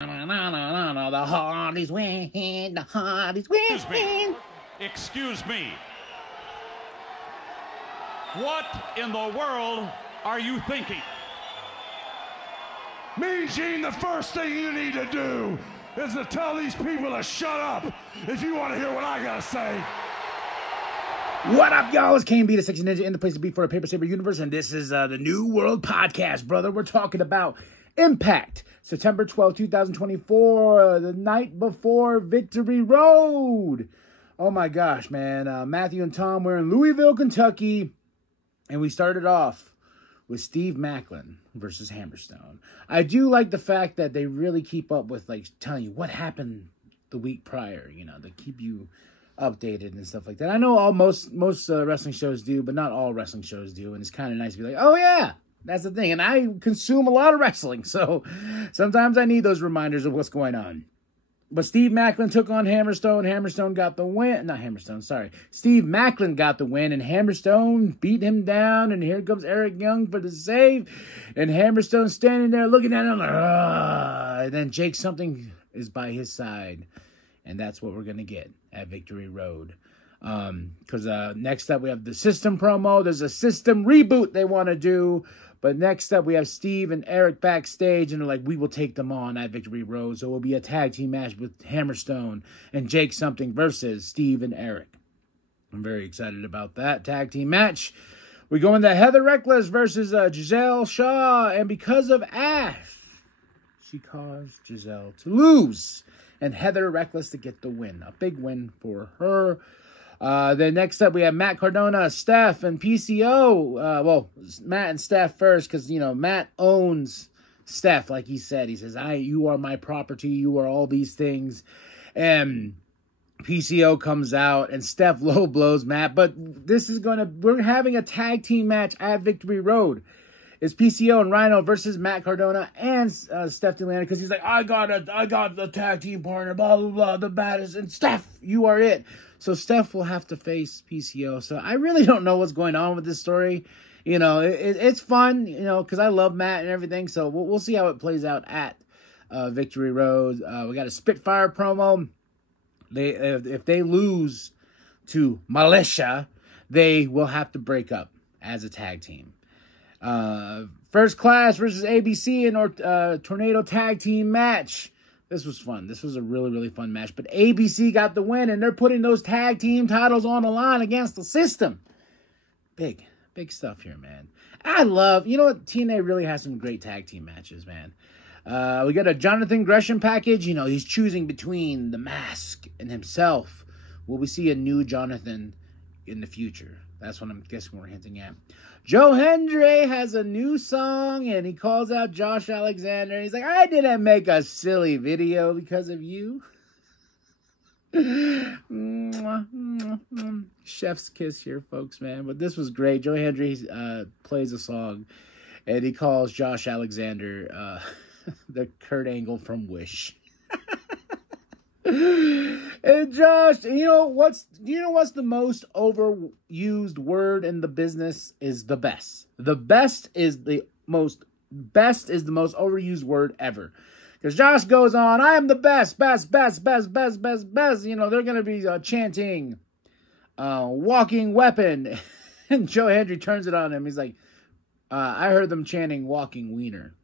The Hardys win. The Hardys win. Excuse me. What in the world are you thinking? Mean Gene, the first thing you need to do is to tell these people to shut up if you want to hear what I gotta say. What up, y'all? It's KB, the Sexy Ninja, in the place to be for the Paper Saber universe, and this is the New World Podcast, brother. We're talking about iMPACT, September 12, 2024, the night before Victory Road. Oh my gosh, man. Matthew and Tom were in Louisville, Kentucky, and we started off with Steve Macklin versus Hammerstone. I do like the fact that they really keep up with, like, telling you what happened the week prior, you know, to keep you updated and stuff like that. I know most wrestling shows do, but not all wrestling shows do, and it's kind of nice to be like, oh yeah, that's the thing. And I consume a lot of wrestling, so sometimes I need those reminders of what's going on. But Steve Macklin took on Hammerstone. Hammerstone got the win. Not Hammerstone, sorry. Steve Macklin got the win, and Hammerstone beat him down, and here comes Eric Young for the save, and Hammerstone standing there looking at him, and then Jake Something is by his side, and that's what we're going to get at Victory Road. Because next up we have the System promo. There's a System reboot they want to do. But next up we have Steve and Eric backstage, and they're like, we will take them on at Victory Road. So it will be a tag team match with Hammerstone and Jake Something versus Steve and Eric. I'm very excited about that tag team match. We go into Heather Reckless versus Giselle Shaw. And because of Ash, she caused Giselle to lose, and Heather Reckless to get the win. A big win for her. Then next up, we have Matt Cardona, Steph, and PCO. Well, Matt and Steph first, because, you know, Matt owns Steph, like he said. He says, you are my property. You are all these things. And PCO comes out, and Steph low blows Matt. But we're having a tag team match at Victory Road. It's PCO and Rhino versus Matt Cardona and Steph DeLana, because he's like, I got the tag team partner, blah, blah, blah, the baddest. And Steph, you are it. So Steph will have to face PCO. So I really don't know what's going on with this story. You know, it's fun, you know, because I love Matt and everything. So we'll see how it plays out at Victory Road. We got a Spitfire promo. If they lose to Militia, they will have to break up as a tag team. First Class versus ABC in our Tornado Tag Team match. This was fun. This was a really, really fun match. But ABC got the win, and they're putting those tag team titles on the line against the System. Big stuff here, man. I love, you know what? TNA really has some great tag team matches, man. We got a Jonathan Gresham package. You know, he's choosing between the Mask and himself. Will we see a new Jonathan in the future? That's what I'm guessing we're hinting at. Joe Hendry has a new song, and he calls out Josh Alexander. He's like, I didn't make a silly video because of you. Chef's kiss here, folks, man. But this was great. Joe Hendry plays a song, and he calls Josh Alexander the Kurt Angle from Wish. And Josh, do you know what's the most overused word in the business? Is the best. The best is the most overused word ever. Because Josh goes on, I am the best. You know, they're going to be chanting walking weapon. And Joe Hendry turns it on him. He's like, I heard them chanting walking wiener.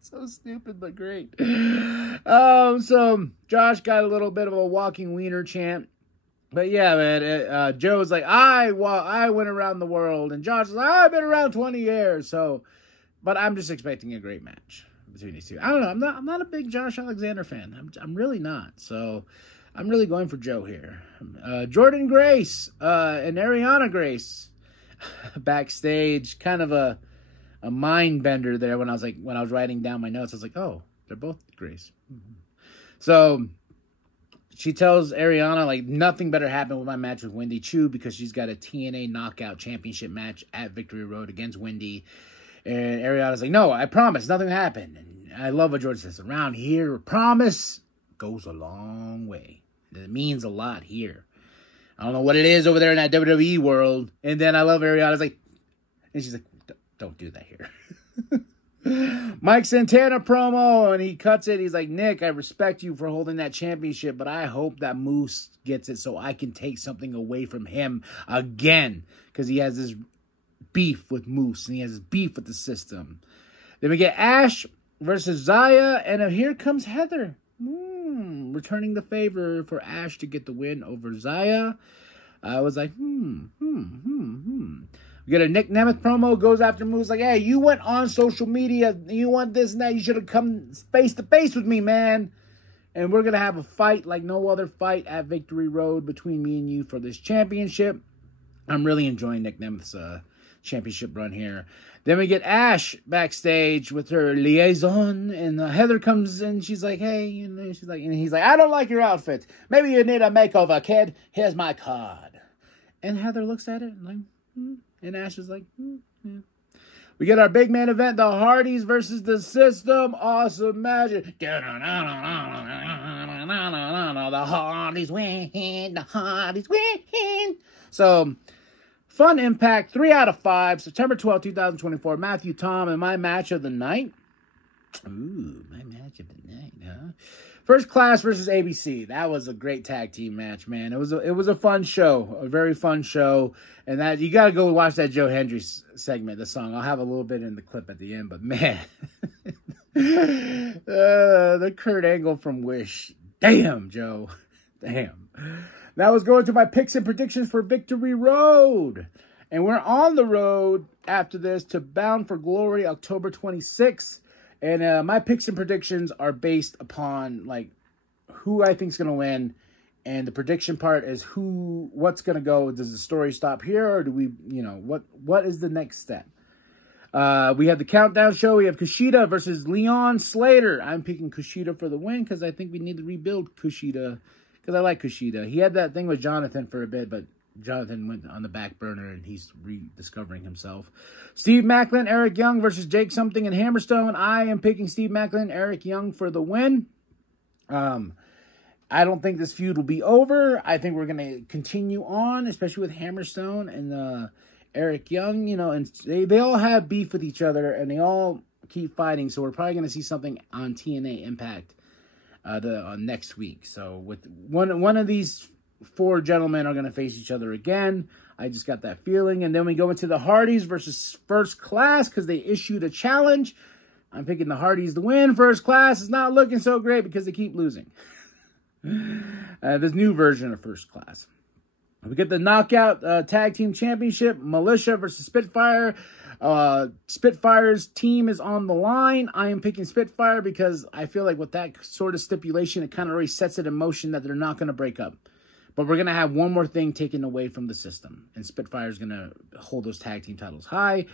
So stupid, but great. So Josh got a little bit of a walking wiener chant. But yeah, man, Joe's like, I went around the world. And Josh is like, I've been around 20 years. So, but I'm just expecting a great match between these two. I don't know. I'm not a big Josh Alexander fan. I'm really not. So I'm really going for Joe here. Jordan Grace and Ariana Grace backstage, kind of a mind bender there when I was writing down my notes. I was like, oh, they're both Grace. Mm-hmm. So she tells Ariana, like, nothing better happened with my match with Wendy Chu, because she's got a TNA Knockout Championship match at Victory Road against Wendy. And Ariana's like, no, I promise, nothing happened. And I love what Jordan says. Around here, promise goes a long way. It means a lot here. I don't know what it is over there in that WWE world. And then I love Ariana's like, and she's like, don't do that here. Mike Santana promo, and he cuts it. He's like, Nick, I respect you for holding that championship, but I hope that Moose gets it so I can take something away from him again, because he has this beef with Moose, and he has this beef with the system. Then we get Ash versus Zaya, and here comes Heather. Returning the favor for Ash to get the win over Zaya. I was like, We get a Nick Nemeth promo, goes after Moose, like, hey, you went on social media, you want this and that, you should have come face to face with me, man. And we're going to have a fight like no other fight at Victory Road between me and you for this championship. I'm really enjoying Nick Nemeth's championship run here. Then we get Ash backstage with her liaison, and Heather comes in. She's like, hey, and he's like, I don't like your outfit. Maybe you need a makeover, kid. Here's my card. And Heather looks at it like, and Ash is like, yeah. We get our big man event, the Hardys versus the System. Awesome magic. The Hardys win. The Hardys win. So, fun Impact, 3 out of 5. September 12, 2024. Matthew Tom and my match of the night. Ooh, my match of the night, huh? First Class versus ABC. That was a great tag team match, man. It was a fun show, a very fun show. And that you got to go watch that Joe Hendry segment, the song. I'll have a little bit in the clip at the end, but man, the Kurt Angle from Wish. Damn, Joe. Damn. Now let's go into my picks and predictions for Victory Road. And we're on the road after this to Bound for Glory, October 26th. And my picks and predictions are based upon, like, who I think is going to win. And the prediction part is what's going to go. Does the story stop here, or do we, what is the next step? We have the countdown show. We have Kushida versus Leon Slater. I'm picking Kushida for the win because I think we need to rebuild Kushida. Because I like Kushida. He had that thing with Jonathan for a bit, but Jonathan went on the back burner, and he's rediscovering himself. Steve Macklin, Eric Young versus Jake Something and Hammerstone. I am picking Steve Macklin, Eric Young for the win. I don't think this feud will be over. I think we're going to continue on, especially with Hammerstone and Eric Young. And they all have beef with each other, and they all keep fighting. So we're probably going to see something on TNA Impact next week. So with one of these 4 gentlemen are going to face each other again. I just got that feeling. And then we go into the Hardys versus First Class because they issued a challenge. I'm picking the Hardys to win. First Class is not looking so great because they keep losing. This new version of First Class. We get the Knockout Tag Team Championship. Militia versus Spitfire. Spitfire's team is on the line. I am picking Spitfire because I feel like with that sort of stipulation, it kind of already sets it in motion that they're not going to break up. But we're going to have one more thing taken away from the system. And Spitfire's going to hold those tag team titles high.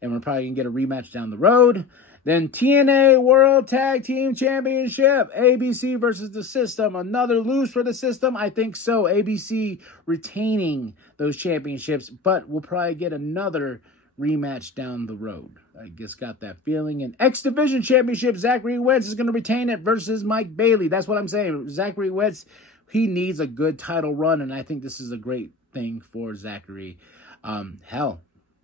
And we're probably going to get a rematch down the road. Then TNA World Tag Team Championship. ABC versus the System. Another lose for the System? I think so. ABC retaining those championships. But we'll probably get another rematch down the road. I just got that feeling. And X Division Championship. Zachary Wentz is going to retain it versus Mike Bailey. That's what I'm saying. Zachary Wentz, he needs a good title run, and I think this is a great thing for Zachary. Hell,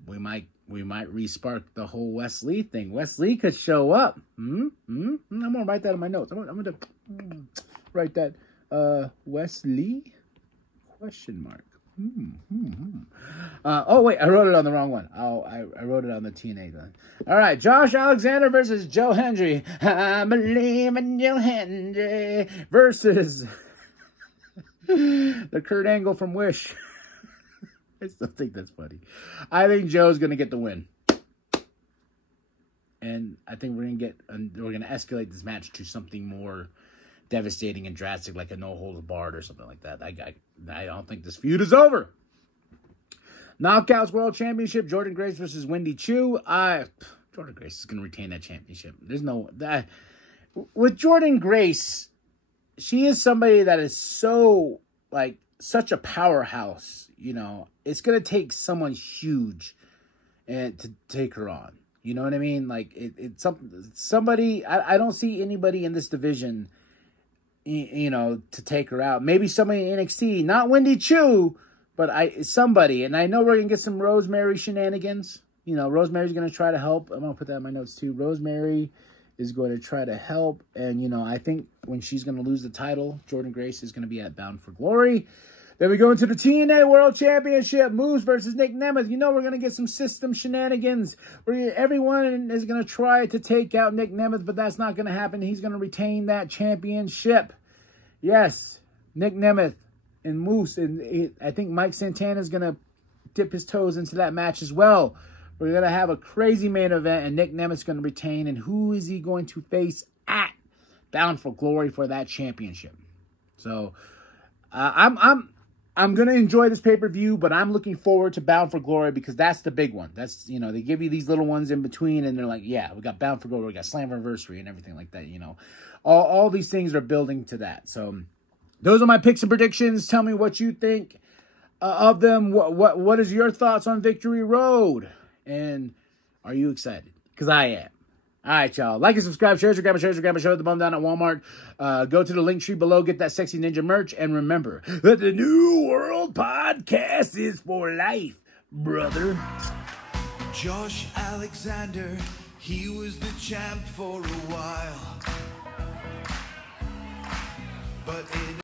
we might re-spark the whole Wes Lee thing. Wes Lee could show up. I'm gonna write that in my notes. I'm gonna write that. Wes Lee? Question mark. Oh wait, I wrote it on the wrong one. I wrote it on the TNA one. All right, Josh Alexander versus Joe Hendry. I believe in Joe Hendry versus the Kurt Angle from Wish. I still think that's funny. I think Joe's going to get the win. And I think we're going to escalate this match to something more devastating and drastic, like a no-holds-barred or something like that. I don't think this feud is over. Knockouts World Championship, Jordan Grace versus Wendy Chu. Jordan Grace is going to retain that championship. There's no... with Jordan Grace, she is somebody that is so, such a powerhouse, It's going to take someone huge to take her on. You know what I mean? It's somebody... I don't see anybody in this division, to take her out. Maybe somebody in NXT. Not Wendy Chu, but somebody. And I know we're going to get some Rosemary shenanigans. You know, Rosemary's going to try to help. I'm going to put that in my notes too. Rosemary is going to try to help. And, you know, I think when she's going to lose the title, Jordynne Grace is going to be at Bound for Glory. Then we go into the TNA World Championship. Moose versus Nick Nemeth. You know we're going to get some system shenanigans. Everyone is going to try to take out Nick Nemeth, but that's not going to happen. He's going to retain that championship. Yes, Nick Nemeth and Moose. And I think Mike Santana is going to dip his toes into that match as well. We're going to have a crazy main event, and Nick Nemeth's going to retain. And who is he going to face at Bound for Glory for that championship? So, I'm going to enjoy this pay-per-view, but I'm looking forward to Bound for Glory because that's the big one. That's, you know, they give you these little ones in between, and they're like, yeah, we got Bound for Glory, we got Slammiversary and everything like that, you know. All these things are building to that. So, those are my picks and predictions. Tell me what you think of them. What is your thoughts on Victory Road? And are you excited? Because I am. All right, y'all. Like and subscribe. Share your grandma, show the bum down at Walmart. Go to the link tree below. Get that Sexy Ninja merch. And remember that the New World Podcast is for life, brother. Josh Alexander, he was the champ for a while. But